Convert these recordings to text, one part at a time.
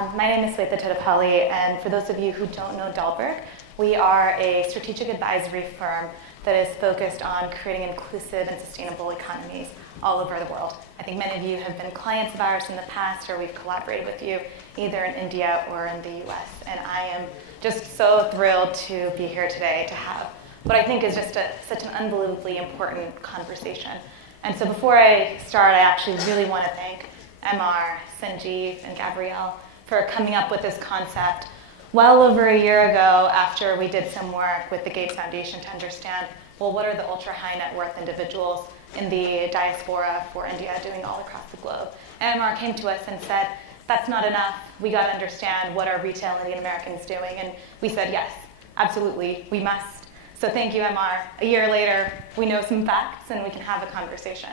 My name is Swetha Totapally, and for those of you who don't know Dalberg, we are a strategic advisory firm that is focused on creating inclusive and sustainable economies all over the world. I think many of you have been clients of ours in the past, or we've collaborated with you either in India or in the US. And I am just so thrilled to be here today to have what I think is just such an unbelievably important conversation. And so before I start, I actually really want to thank MR, Sanjeev, and Gabrielle for coming up with this concept well over a year ago after we did some work with the Gates Foundation to understand, well, what are the ultra high net worth individuals in the diaspora for India doing all across the globe? And MR came to us and said, that's not enough. We got to understand what are retail Indian Americans doing. And we said, yes, absolutely, we must. So thank you, MR. A year later, we know some facts and we can have a conversation.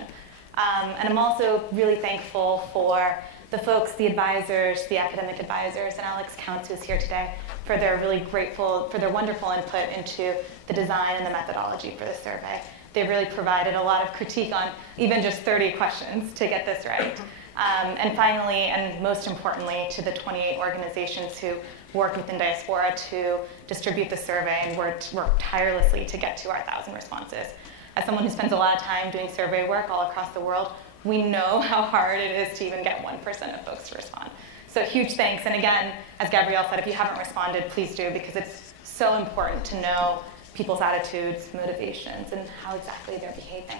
And I'm also really thankful for the folks, the advisors, the academic advisors, and Alex Counts, who's here today, for their wonderful input into the design and the methodology for the survey. They really provided a lot of critique on even just 30 questions to get this right. And finally, and most importantly, to the 28 organizations who worked within Diaspora to distribute the survey and worked tirelessly to get to our 1,000 responses. As someone who spends a lot of time doing survey work all across the world, we know how hard it is to even get 1% of folks to respond. So huge thanks. And again, as Gabrielle said, if you haven't responded, please do, because it's so important to know people's attitudes, motivations, and how exactly they're behaving.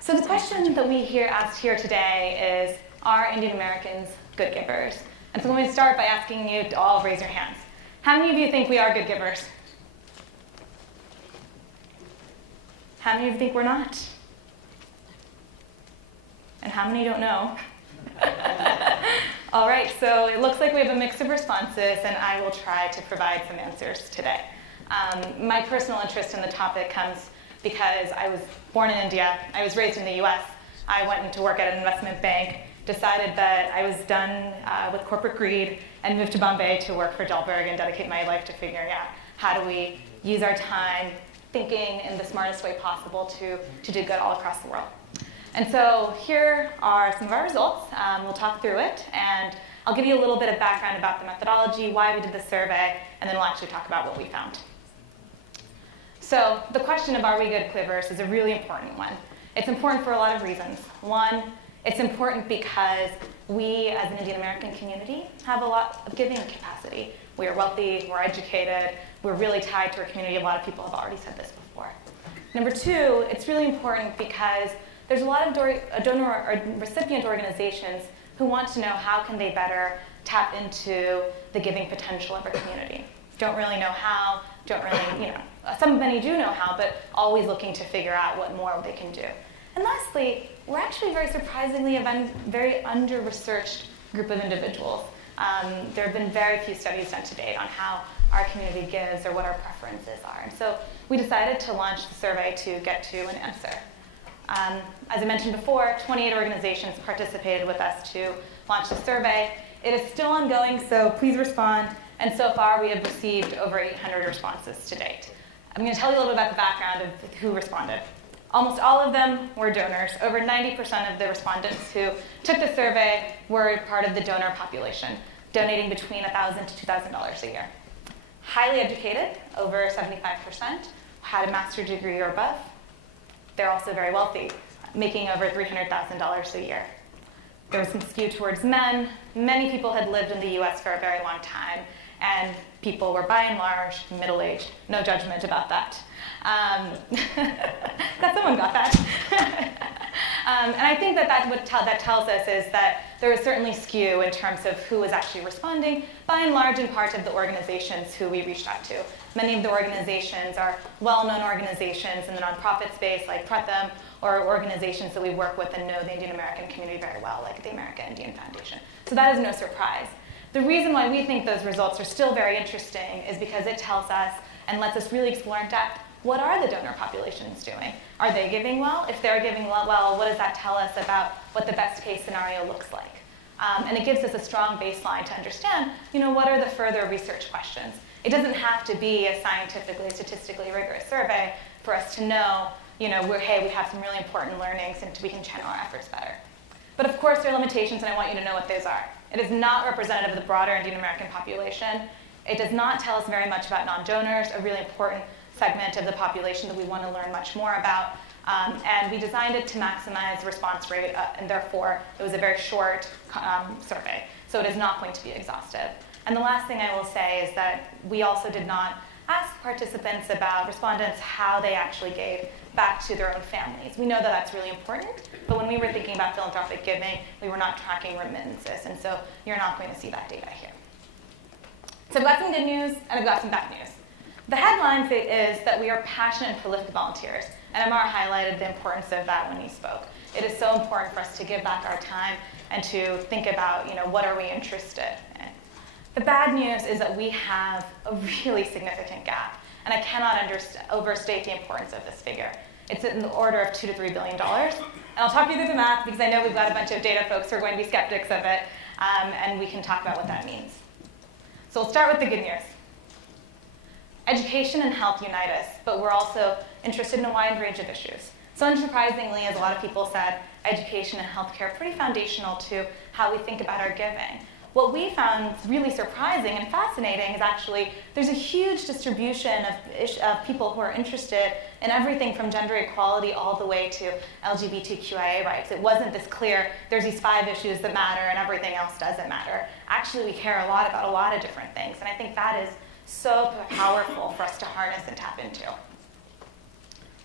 So the question that we asked here today is, are Indian Americans good givers? And so I'm going to start by asking you to all raise your hands. How many of you think we are good givers? How many of you think we're not? And how many don't know? All right, so it looks like we have a mix of responses, and I will try to provide some answers today. My personal interest in the topic comes because I was born in India. I was raised in the US. I went into work at an investment bank, decided that I was done with corporate greed, and moved to Bombay to work for Dalberg and dedicate my life to figuring out how do we use our time thinking in the smartest way possible to do good all across the world. And so here are some of our results. We'll talk through it, and I'll give you a little bit of background about the methodology, why we did the survey, and then we'll actually talk about what we found. So the question of are we good givers is a really important one. It's important for a lot of reasons. One, it's important because we, as an Indian American community, have a lot of giving capacity. We are wealthy, we're educated, we're really tied to our community. A lot of people have already said this before. Number two, it's really important because there's a lot of donor or recipient organizations who want to know how can they better tap into the giving potential of our community. Don't really know how, many do know how, but always looking to figure out what more they can do. And lastly, we're actually very surprisingly a very under-researched group of individuals. There have been very few studies done to date on how our community gives or what our preferences are. And so we decided to launch the survey to get to an answer. As I mentioned before, 28 organizations participated with us to launch the survey. It is still ongoing, so please respond. And so far, we have received over 800 responses to date. I'm going to tell you a little bit about the background of who responded. Almost all of them were donors. Over 90% of the respondents who took the survey were part of the donor population, donating between $1,000 to $2,000 a year. Highly educated, over 75%, had a master's degree or above. They're also very wealthy, making over $300,000 a year. There was some skew towards men. Many people had lived in the US for a very long time, and people were by and large middle-aged. No judgment about that. That someone got that. And I think that tells us is that there is certainly skew in terms of who is actually responding, by and large in part of the organizations who we reached out to. Many of the organizations are well-known organizations in the nonprofit space like Pratham, or organizations that we work with and know the Indian American community very well, like the American Indian Foundation. So that is no surprise. The reason why we think those results are still very interesting is because it tells us and lets us really explore in depth, what are the donor populations doing? Are they giving well? If they're giving well, what does that tell us about what the best case scenario looks like? And it gives us a strong baseline to understand, what are the further research questions? It doesn't have to be a scientifically, statistically rigorous survey for us to know, we have some really important learnings and we can channel our efforts better. But of course, there are limitations, and I want you to know what those are. It is not representative of the broader Indian American population. It does not tell us very much about non-donors, a really important segment of the population that we want to learn much more about. And we designed it to maximize response rate, and therefore it was a very short survey. So it is not going to be exhaustive. And the last thing I will say is that we also did not ask participants about respondents how they actually gave back to their own families. We know that that's really important, but when we were thinking about philanthropic giving, we were not tracking remittances, and so you're not going to see that data here. So I've got some good news, and I've got some bad news. The headline is that we are passionate and prolific volunteers, and Amar highlighted the importance of that when he spoke. It is so important for us to give back our time and to think about, what are we interested in. The bad news is that we have a really significant gap, and I cannot overstate the importance of this figure. It's in the order of $2 to $3 billion. And I'll talk you through the math because I know we've got a bunch of data folks who are going to be skeptics of it, and we can talk about what that means. So we'll start with the good news. Education and health unite us, but we're also interested in a wide range of issues. So unsurprisingly, as a lot of people said, education and healthcare are pretty foundational to how we think about our giving. What we found really surprising and fascinating is actually there's a huge distribution of people who are interested in everything from gender equality all the way to LGBTQIA rights. It wasn't this clear, there's these 5 issues that matter and everything else doesn't matter. Actually, we care a lot about a lot of different things, and I think that is so powerful for us to harness and tap into.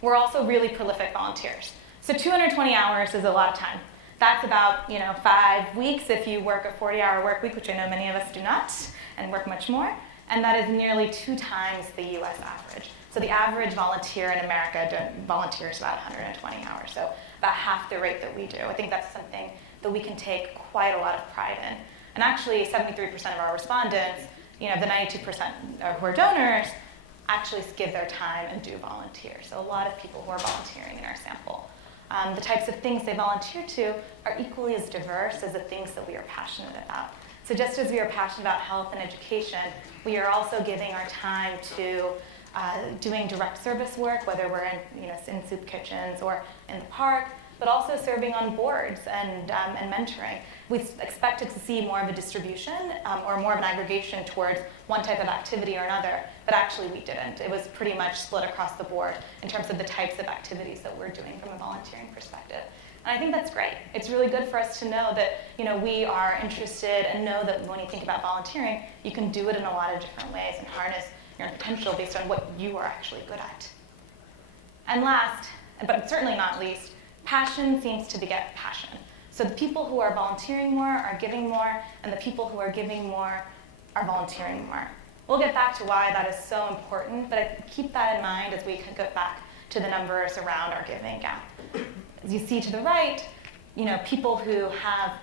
We're also really prolific volunteers. So 220 hours is a lot of time. That's about 5 weeks if you work a 40-hour work week, which I know many of us do not, and work much more. And that is nearly 2 times the US average. So the average volunteer in America volunteers about 120 hours, so about half the rate that we do. I think that's something that we can take quite a lot of pride in. And actually, 73% of our respondents, the 92% who are donors, actually give their time and do volunteer. So a lot of people who are volunteering in our sample. The types of things they volunteer to are equally as diverse as the things that we are passionate about. So just as we are passionate about health and education, we are also giving our time to doing direct service work, whether we're in soup kitchens or in the park, but also serving on boards and mentoring. We expected to see more of a distribution or more of an aggregation towards one type of activity or another, but actually we didn't. It was pretty much split across the board in terms of the types of activities that we're doing from a volunteering perspective. And I think that's great. It's really good for us to know that we are interested and know that when you think about volunteering, you can do it in a lot of different ways and harness your potential based on what you are actually good at. And last, but certainly not least, passion seems to beget passion. So the people who are volunteering more are giving more, and the people who are giving more are volunteering more. We'll get back to why that is so important, but I keep that in mind as we go back to the numbers around our giving gap. As you see to the right, people who have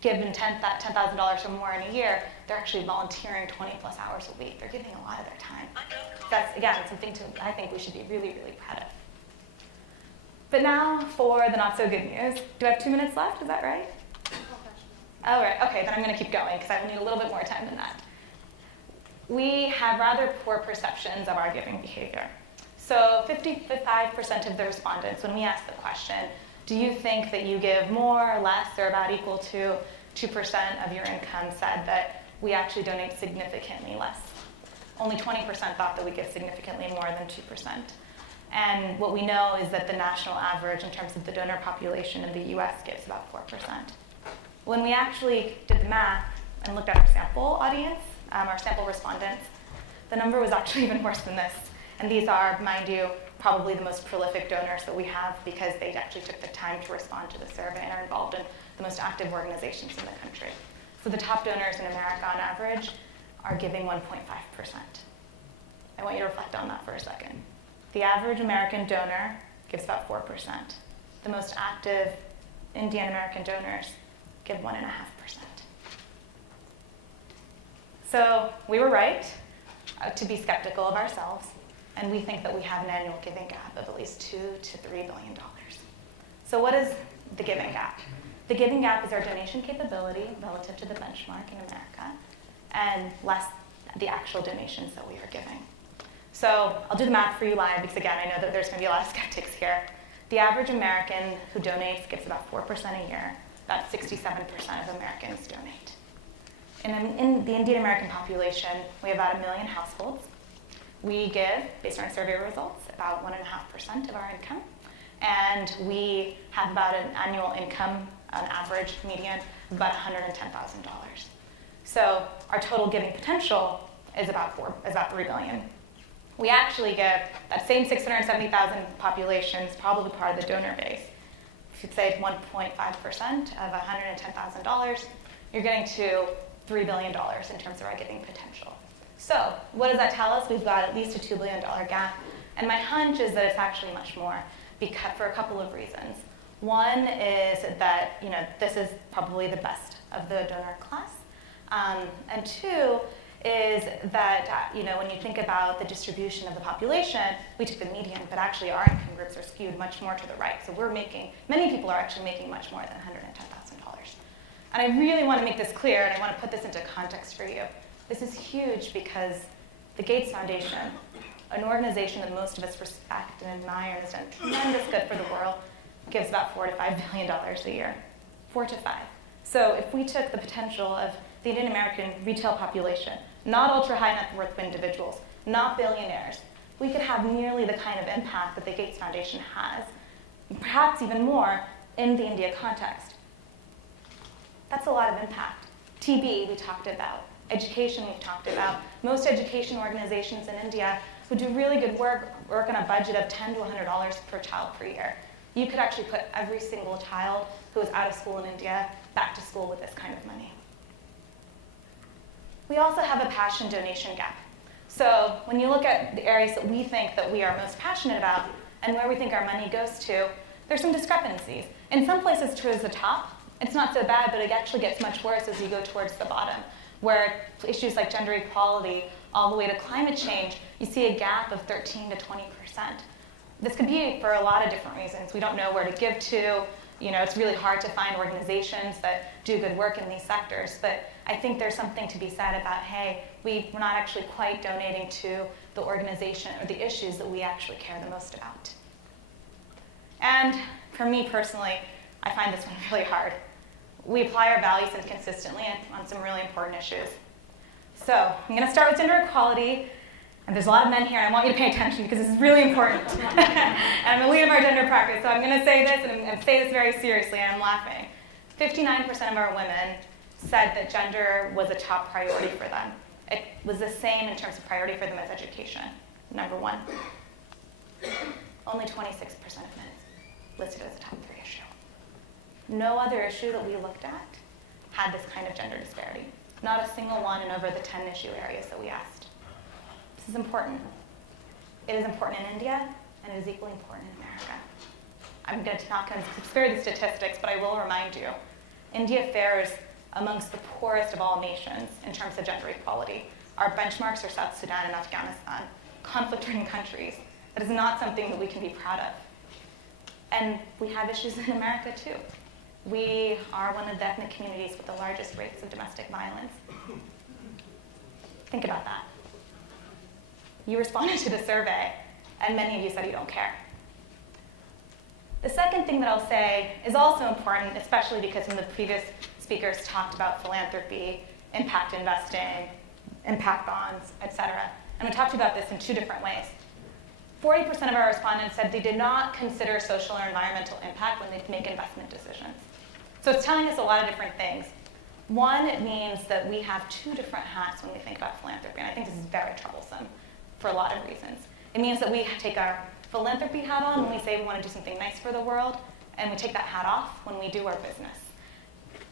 given $10,000 or more in a year, they're actually volunteering 20 plus hours a week. They're giving a lot of their time. That's, again, something I think we should be really, really proud of. But now for the not so good news. Do I have 2 minutes left? Is that right? Oh, right. Okay, then I'm going to keep going because I will need a little bit more time than that. We have rather poor perceptions of our giving behavior. So 55% of the respondents, when we asked the question, do you think that you give more, less, or about equal to 2% of your income, said that we actually donate significantly less. Only 20% thought that we give significantly more than 2%. And what we know is that the national average in terms of the donor population in the US gives about 4%. When we actually did the math and looked at our sample audience, our sample respondents, the number was actually even worse than this. And these are, mind you, probably the most prolific donors that we have because they actually took the time to respond to the survey and are involved in the most active organizations in the country. So the top donors in America on average are giving 1.5%. I want you to reflect on that for a second. The average American donor gives about 4%. The most active Indian American donors give 1.5%. So we were right to be skeptical of ourselves, and we think that we have an annual giving gap of at least $2 to $3 billion. So what is the giving gap? The giving gap is our donation capability relative to the benchmark in America, and less the actual donations that we are giving. So I'll do the math for you live because, again, I know that there's going to be a lot of skeptics here. The average American who donates gives about 4% a year. About 67% of Americans donate. in the Indian American population, we have about 1 million households. We give, based on our survey results, about 1.5% of our income. And we have about an annual income, an average median, of about $110,000. So our total giving potential is about $3 billion. We actually give that same 670,000 population is probably part of the donor base. If you'd say 1.5% of $110,000, you're getting to $3 billion in terms of our giving potential. So what does that tell us? We've got at least a $2 billion gap. And my hunch is that it's actually much more for a couple of reasons. One is that this is probably the best of the donor class. And two is that when you think about the distribution of the population, we took the median, but actually our income groups are skewed much more to the right. So many people are actually making much more than $110,000. And I really want to make this clear, and I want to put this into context for you. This is huge because the Gates Foundation, an organization that most of us respect and admire and has done tremendous good for the world, gives about $4 to $5 billion a year. 4 to 5. So if we took the potential of the Indian American retail population, not ultra high net worth individuals, not billionaires, we could have nearly the kind of impact that the Gates Foundation has, perhaps even more in the India context. That's a lot of impact. TB, we talked about. Education, we've talked about. Most education organizations in India would do really good work on a budget of $10 to $100 per child per year. You could actually put every single child who is out of school in India back to school with this kind of money. We also have a passion donation gap. So when you look at the areas that we think that we are most passionate about and where we think our money goes to, there's some discrepancies. In some places towards the top, it's not so bad, but it actually gets much worse as you go towards the bottom, where issues like gender equality, all the way to climate change, you see a gap of 13 to 20%. This could be for a lot of different reasons. We don't know where to give to. It's really hard to find organizations that do good work in these sectors. But I think there's something to be said about, hey, we're not actually quite donating to the organization or the issues that we actually care the most about. And for me personally, I find this one really hard. We apply our values inconsistently on some really important issues. So I'm going to start with gender equality. And there's a lot of men here, and I want you to pay attention because this is really important. And I'm the lead of our gender practice, so I'm going to say this, and I'm going to say this very seriously, and I'm laughing. 59% of our women said that gender was a top priority for them. It was the same in terms of priority for them as education, number one. Only 26% of men listed as a top 3 issue. No other issue that we looked at had this kind of gender disparity. Not a single one in over the 10 issue areas that we asked. This is important. It is important in India, and it is equally important in America. I'm not going to spare the statistics, but I will remind you, India fares amongst the poorest of all nations in terms of gender equality. Our benchmarks are South Sudan and Afghanistan, conflict-ridden countries. That is not something that we can be proud of. And we have issues in America, too. We are one of the ethnic communities with the largest rates of domestic violence. Think about that. You responded to the survey, and many of you said you don't care. The second thing that I'll say is also important, especially because some of the previous speakers talked about philanthropy, impact investing, impact bonds, etc. I'm going to talk to you about this in 2 different ways. 40% of our respondents said they did not consider social or environmental impact when they make investment decisions. So it's telling us a lot of different things. One, it means that we have 2 different hats when we think about philanthropy, and I think this is very troublesome for a lot of reasons. It means that we take our philanthropy hat on when we say we want to do something nice for the world, and we take that hat off when we do our business.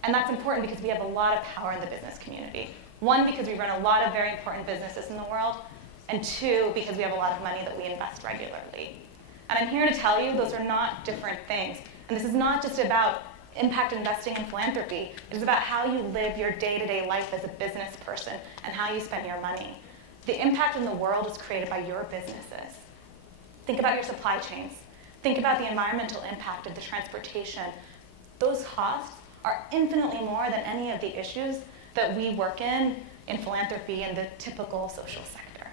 And that's important because we have a lot of power in the business community. 1, because we run a lot of very important businesses in the world, and 2, because we have a lot of money that we invest regularly. And I'm here to tell you those are not different things. And this is not just about impact investing in philanthropy. It is about how you live your day-to-day life as a business person and how you spend your money. The impact in the world is created by your businesses. Think about your supply chains. Think about the environmental impact of the transportation. Those costs are infinitely more than any of the issues that we work in philanthropy and the typical social sector.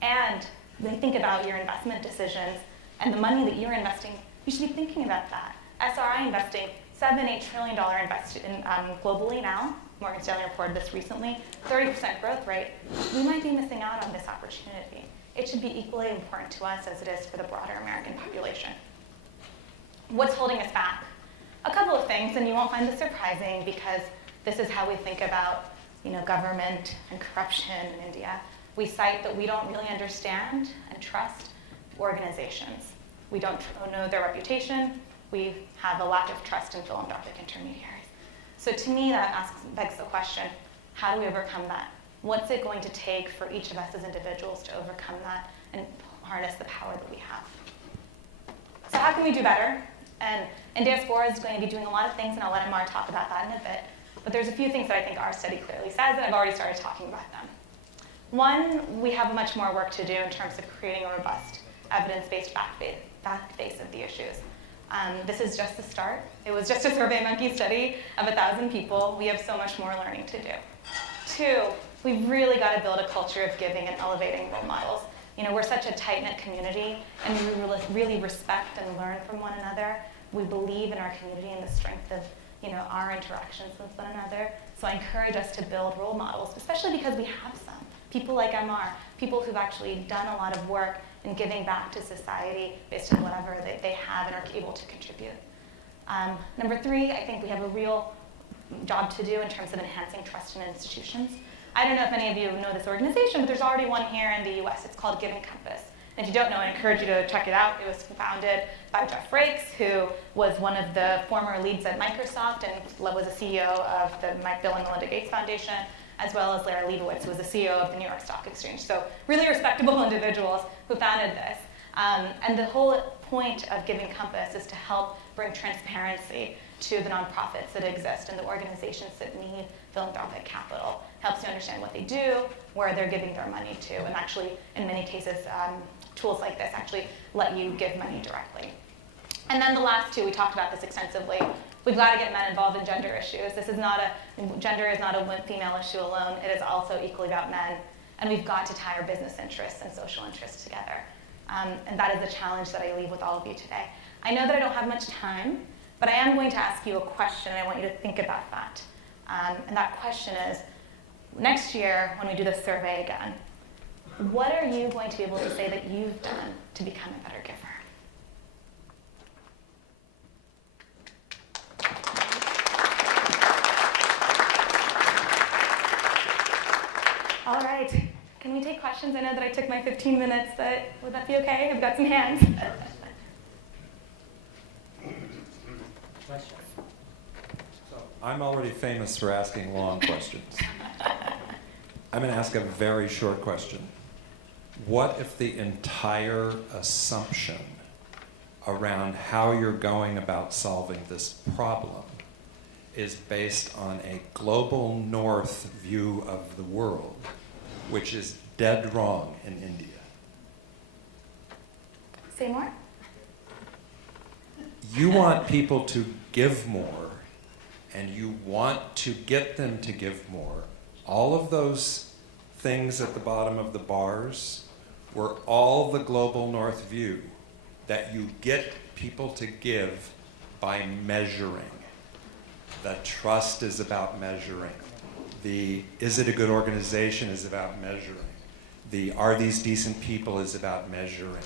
And when you think about your investment decisions and the money that you're investing, you should be thinking about that. SRI investing $7-8 trillion invested in globally now. Morgan Stanley reported this recently, 30% growth rate, we might be missing out on this opportunity. It should be equally important to us as it is for the broader American population. What's holding us back? A couple of things, and you won't find this surprising because this is how we think about government and corruption in India. We cite that we don't really understand and trust organizations. We don't know their reputation. We have a lack of trust in philanthropic intermediaries. So to me, that begs the question, how do we overcome that? What's it going to take for each of us as individuals to overcome that and harness the power that we have? So how can we do better? And Indiaspora is going to be doing a lot of things, and I'll let Amar talk about that in a bit. But there's a few things that I think our study clearly says, and I've already started talking about them. One, we have much more work to do in terms of creating a robust, evidence-based fact base of the issues. This is just the start. It was just a SurveyMonkey study of 1,000 people. We have so much more learning to do. Two, we've really got to build a culture of giving and elevating role models. We're such a tight-knit community, and we really respect and learn from one another. We believe in our community and the strength of our interactions with one another. So I encourage us to build role models, especially because we have some. People like Amar, people who've actually done a lot of work in giving back to society based on whatever they have and are able to contribute. Number three, I think we have a real job to do in terms of enhancing trust in institutions. I don't know if any of you know this organization, but there's already one here in the US. It's called Gideon Compass. And if you don't know, I encourage you to check it out. It was founded by Jeff Frakes, who was one of the former leads at Microsoft and was a CEO of the Bill and Melinda Gates Foundation, as well as Larry Leibowitz, who was the CEO of the New York Stock Exchange. So really respectable individuals who founded this. And the whole point of Gideon Compass is to help bring transparency to the nonprofits that exist and the organizations that need philanthropic capital. Helps you understand what they do, where they're giving their money to, and actually, in many cases, tools like this actually let you give money directly. And then the last two, we talked about this extensively. We've got to get men involved in gender issues. Gender is not a female issue alone. It is also equally about men. And we've got to tie our business interests and social interests together. And that is the challenge that I leave with all of you today. I know that I don't have much time, but I am going to ask you a question, and I want you to think about that. And that question is, next year, when we do this survey again, what are you going to be able to say that you've done to become a better giver? All right, can we take questions? I know that I took my 15 minutes, but would that be okay? I've got some hands. Question. So I'm already famous for asking long questions. I'm going to ask a very short question. What if the entire assumption around how you're going about solving this problem is based on a global north view of the world, which is dead wrong in India? Say more. You want people to give more, and you want to get them to give more. All of those things at the bottom of the bars were all the global north view, that you get people to give by measuring. The trust is about measuring. The is it a good organization is about measuring. The are these decent people is about measuring.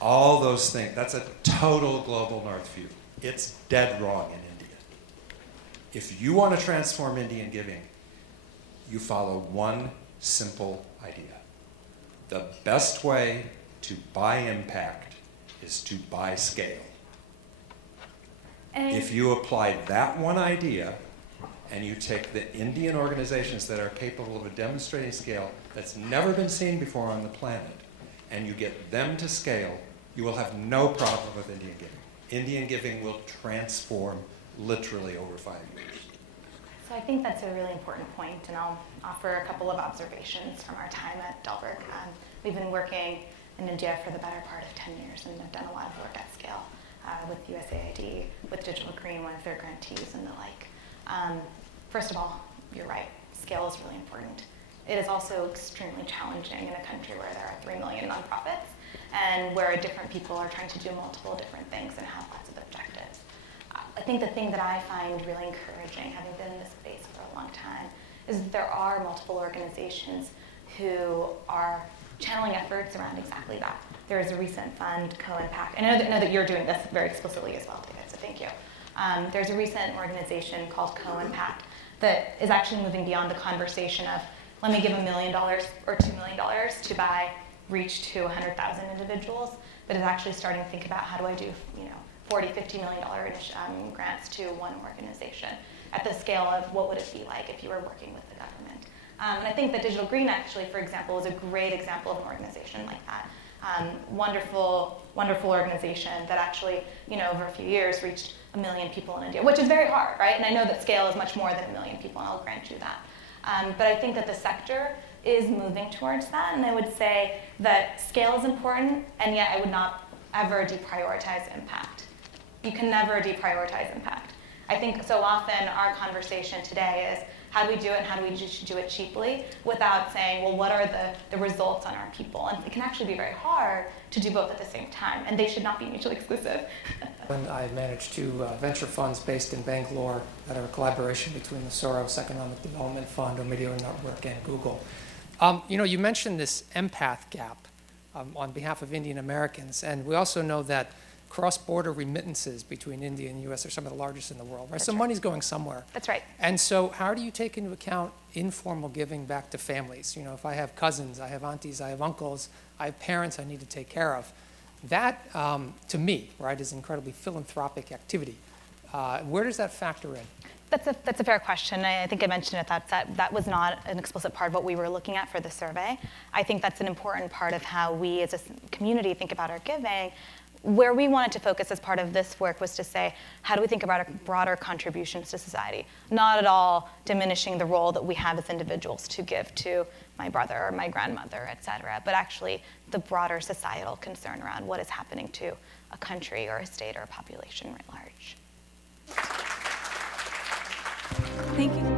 All those things, that's a total global north view. It's dead wrong in India. If you want to transform Indian giving, you follow one simple idea. The best way to buy impact is to buy scale. If you apply that one idea and you take the Indian organizations that are capable of demonstrating scale that's never been seen before on the planet, and you get them to scale, you will have no problem with Indian giving. Indian giving will transform literally over 5 years. So I think that's a really important point, and I'll offer a couple of observations from our time at Dalberg. We've been working in India for the better part of 10 years and have done a lot of work at scale with USAID, with Digital Green, one of their grantees, and the like. First of all, you're right, scale is really important. It is also extremely challenging in a country where there are 3 million nonprofits and where different people are trying to do multiple different things and have lots of objectives. A think the thing that I find really encouraging, having been in this space for a long time, is that there are multiple organizations who are channeling efforts around exactly that. There is a recent fund, Co-Impact. I know that you're doing this very explicitly as well, David, so thank you. There's a recent organization called Co-Impact that is actually moving beyond the conversation of, let me give $1 million or $2 million to buy reach to 100,000 individuals, but is actually starting to think about how do I do, $40, $50 million grants to one organization at the scale of what would it be like if you were working with the government. And I think that Digital Green actually, for example, is a great example of an organization like that. Wonderful, wonderful organization that actually, over a few years reached 1 million people in India, which is very hard, right? And I know that scale is much more than 1 million people, and I'll grant you that. But I think that the sector is moving towards that, and I would say that scale is important, and yet I would not ever deprioritize impact. You can never deprioritize impact. I think so often our conversation today is how do we do it and how do we do it cheaply without saying, well, what are the results on our people? And it can actually be very hard to do both at the same time, and they should not be mutually exclusive. When I manage two venture funds based in Bangalore that are a collaboration between the Soros Economic Development Fund, Omidyar Network, and Google. You mentioned this empath gap on behalf of Indian Americans, and we also know that cross-border remittances between India and the U.S. are some of the largest in the world, right? That's So right. Money's going somewhere. That's right. And so how do you take into account informal giving back to families? If I have cousins, I have aunties, I have uncles, I have parents I need to take care of. That, to me, right, is incredibly philanthropic activity. Where does that factor in? That's a fair question. I think I mentioned it, that was not an explicit part of what we were looking at for the survey. I think that's an important part of how we as a community think about our giving. Where we wanted to focus as part of this work was to say, how do we think about our broader contributions to society? Not at all diminishing the role that we have as individuals to give to my brother or my grandmother, et cetera, but actually the broader societal concern around what is happening to a country or a state or a population writ large. Thank you.